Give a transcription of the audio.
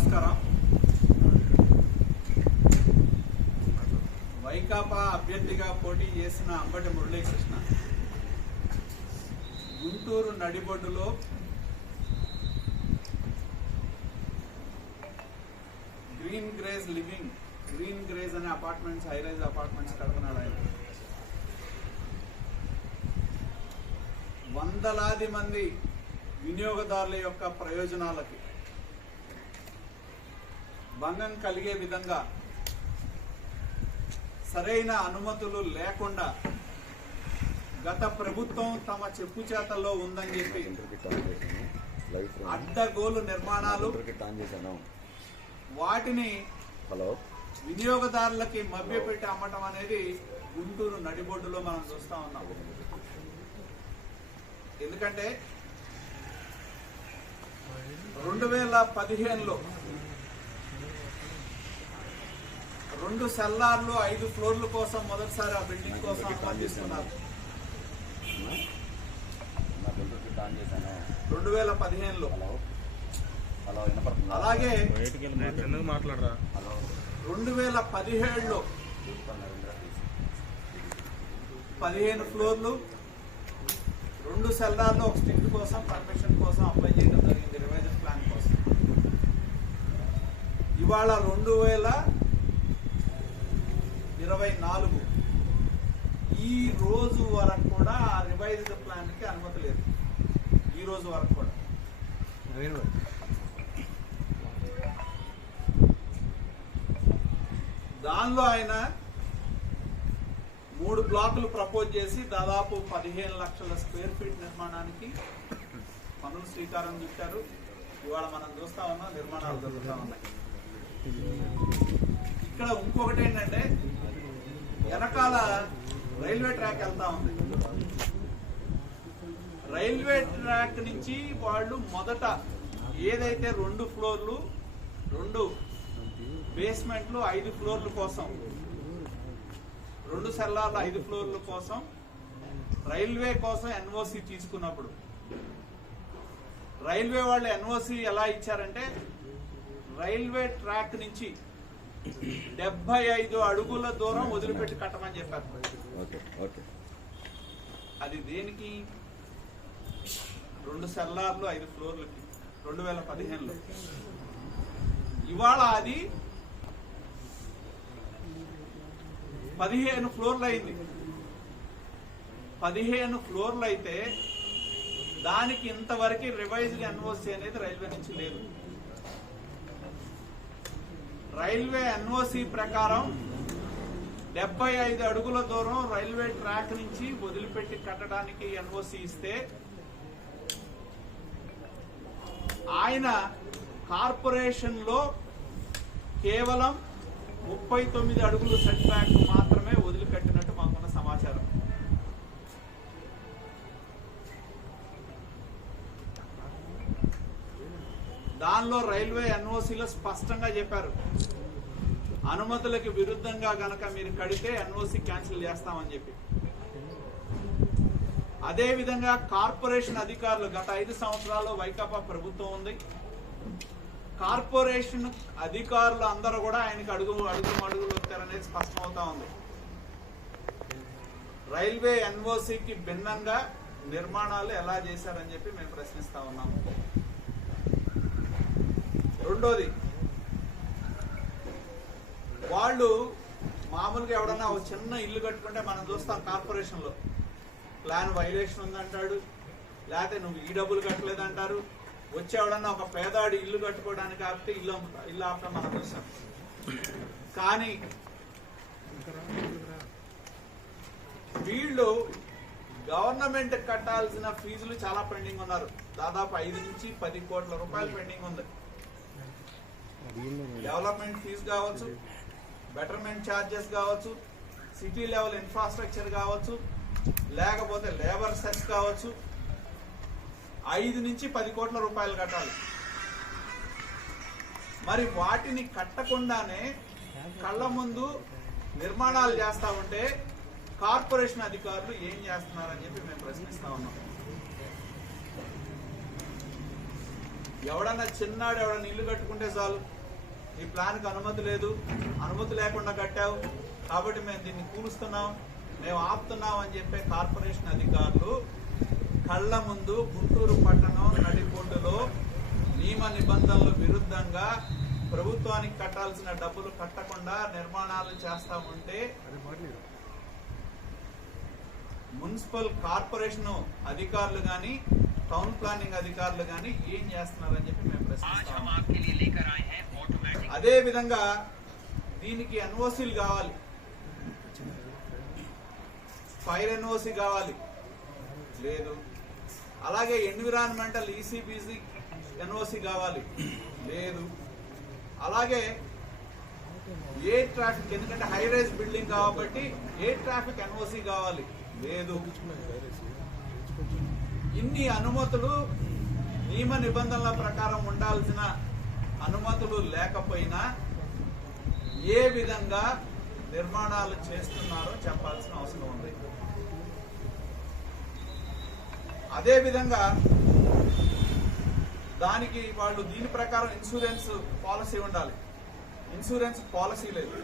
నమస్కారం. వైకాపా అభ్యర్థిగా పోటీ చేసిన అంబటి మురళీకృష్ణ గుంటూరు నడిబొడ్డులో గ్రీన్ గ్రేజ్ అనే అపార్ట్మెంట్స్, హైరైజ్ అపార్ట్మెంట్స్ కడుతున్నాడు ఆయన. వందలాది మంది వినియోగదారుల యొక్క ప్రయోజనాలకి భంగం కలిగే విధంగా సరైన అనుమతులు లేకుండా గత ప్రభుత్వం తమ చెప్పు చేతల్లో ఉందని చెప్పి అడ్డగోలు నిర్మాణాలు, వాటిని వినియోగదారులకి మభ్యపెట్టి అమ్మటం అనేది గుంటూరు నడిబొడ్డులో మనం చూస్తా ఉన్నాం. ఎందుకంటే 2015లో 2 సెల్లార్లు 5 ఫ్లోర్ల కోసం మొదటిసారి ఆ బిల్డింగ్ కోసం అనుమతిస్తున్నారు. 2015లో. అలాగే 2017లో 15 ఫ్లోర్లు 2 సెల్లార్లు 1 స్ట్రీట్ కోసం పర్మిషన్ కోసం అప్లై చేయడం జరిగింది, రివైజన్ ప్లాన్ కోసం. ఇవాళ 2024 ఈ రోజు వరకు కూడా ఆ రివైజ్డ్ ప్లాన్ కి అనుమతి లేదు. ఈ రోజు వరకు కూడా దానిలో ఆయన 3 బ్లాకులు ప్రపోజ్ చేసి దాదాపు 15 లక్షల స్క్వేర్ ఫీట్ నిర్మాణానికి పనులు శ్రీకారం చుట్టారు. ఇవాళ మనం చూస్తా ఉన్నాం, నిర్మాణాలు జరుగుతూ ఉన్నాయి. ఇక్కడ ఇంకొకటి ఏంటంటే, వెనకాల రైల్వే ట్రాక్ వెళ్తా ఉంది. రైల్వే ట్రాక్ నుంచి వాళ్ళు మొదట ఏదైతే 2 ఫ్లోర్లు 2 బేస్మెంట్లు 5 ఫ్లోర్ల కోసం, 2 సెల్లార్లు 5 ఫ్లోర్ల కోసం రైల్వే కోసం ఎన్ఓసి తీసుకున్నప్పుడు రైల్వే వాళ్ళు ఎన్ఓసి ఎలా ఇచ్చారంటే, రైల్వే ట్రాక్ నుంచి 75 అడుగుల దూరం వదిలిపెట్టి కట్టమని చెప్పారు. అది దేనికి? 2 సెల్లార్లు 5 ఫ్లోర్లకి 2015లో. ఇవాళ అది 15 ఫ్లోర్లు అయింది. 15 ఫ్లోర్లు అయితే దానికి ఇంతవరకు రివైజ్డ్ ఎన్ఓసి అనేది రైల్వే నుంచి లేదు. రైల్వే ఎన్ఓసి ప్రకారం 75 అడుగుల దూరం రైల్వే ట్రాక్ నుంచి వదిలిపెట్టి కట్టడానికి ఎన్ఓసి ఇస్తే, ఆయన కార్పొరేషన్ లో కేవలం 39 అడుగులు సెట్ బ్యాక్ మాత్రమే వదిలిపెట్టినట్టు మాకున్న సమాచారం. దానిలో రైల్వే ఎన్ఓసిలో స్పష్టంగా చెప్పారు, అనుమతులకు విరుద్ధంగా గనక మీరు కడితే ఎన్ఓసి క్యాన్సిల్ చేస్తామని చెప్పి. అదే విధంగా కార్పొరేషన్ అధికారులు, గత 5 సంవత్సరాలు వైకాపా ప్రభుత్వం ఉంది, కార్పొరేషన్ అధికారులు అందరూ కూడా ఆయనకి అడుగులు వచ్చారనేది స్పష్టమవుతా ఉంది. రైల్వే ఎన్ఓసికి భిన్నంగా నిర్మాణాలు ఎలా చేశారని చెప్పి మేము ప్రశ్నిస్తా ఉన్నాము. రెండోది, వాళ్ళు మామూలుగా ఎవడన్నా ఒక చిన్న ఇల్లు కట్టుకుంటే మనం చూస్తాం కార్పొరేషన్ లో ప్లాన్ వైలేషన్ ఉందంటాడు, లేకపోతే నువ్వు ఈ డబ్బులు కట్టలేదంటారు. వచ్చేవాడన్నా ఒక పేదాడు ఇల్లు కట్టుకోవడానికి ఆపితే ఇల్లు ఆపడం మనం చూసాం. కానీ వీళ్ళు గవర్నమెంట్ కట్టాల్సిన ఫీజులు చాలా పెండింగ్ ఉన్నారు. దాదాపు 5 నుంచి 10 కోట్ల రూపాయలు పెండింగ్ ఉంది. డెవలప్మెంట్ ఫీజు కావచ్చు, బెటర్మెంట్ ఛార్జెస్ కావచ్చు, సిటీ లెవెల్ ఇన్ఫ్రాస్ట్రక్చర్ కావచ్చు, లేకపోతే లేబర్ సెస్ కావచ్చు, 5 నుంచి 10 కోట్ల రూపాయలు కట్టాలి. మరి వాటిని కట్టకుండానే కళ్ళ ముందు నిర్మాణాలు చేస్తా ఉంటే కార్పొరేషన్ అధికారులు ఏం చేస్తున్నారని చెప్పి మేము ప్రశ్నిస్తా ఉన్నాం. ఎవడన్నా చిన్నాడు ఎవడన్నా ఇల్లు కట్టుకుంటే చాలు, ఈ ప్లాన్కి అనుమతి లేదు, అనుమతి లేకుండా కట్టావు కాబట్టి మేము దీన్ని కూలుస్తున్నాం, మేము ఆపుతున్నాం అని చెప్పే కార్పొరేషన్ అధికారులు కళ్ళ ముందు గుంటూరు పట్టణం నడిబొడ్డులో నియమ నిబంధనల విరుద్ధంగా ప్రభుత్వానికి కట్టాల్సిన డబ్బులు కట్టకుండా నిర్మాణాలు చేస్తా ఉంటే మున్సిపల్ కార్పొరేషన్ అధికారులు గాని టౌన్ ప్లానింగ్ అధికారులు గాని ఏం చేస్తున్నారని చెప్పి మేము ప్రశ్నిస్తాం. అదే విధంగా దీనికి ఎన్ఓసీలు కావాలి, ఫైర్ ఎన్ఓసీ కావాలి, లేదు. అలాగే ఎన్విరాన్మెంటల్ ఈసీబీసీ ఎన్ఓసీ కావాలి, లేదు. అలాగే ఎయిర్ ట్రాఫిక్, ఎందుకంటే హై రైజ్ బిల్డింగ్ కాబట్టి ఎయిర్ ట్రాఫిక్ ఎన్ఓసీ కావాలి, లేదు. ఇన్ని అనుమతులు నియమ నిబంధనల ప్రకారం ఉండాల్సిన అనుమతులు లేకపోయినా ఏ విధంగా నిర్మాణాలు చేస్తున్నారో చెప్పాల్సిన అవసరం ఉంది. అదే విధంగా దానికి వాళ్ళు దీని ప్రకారం ఇన్సూరెన్స్ పాలసీ ఉండాలి, ఇన్సూరెన్స్ పాలసీ లేదు.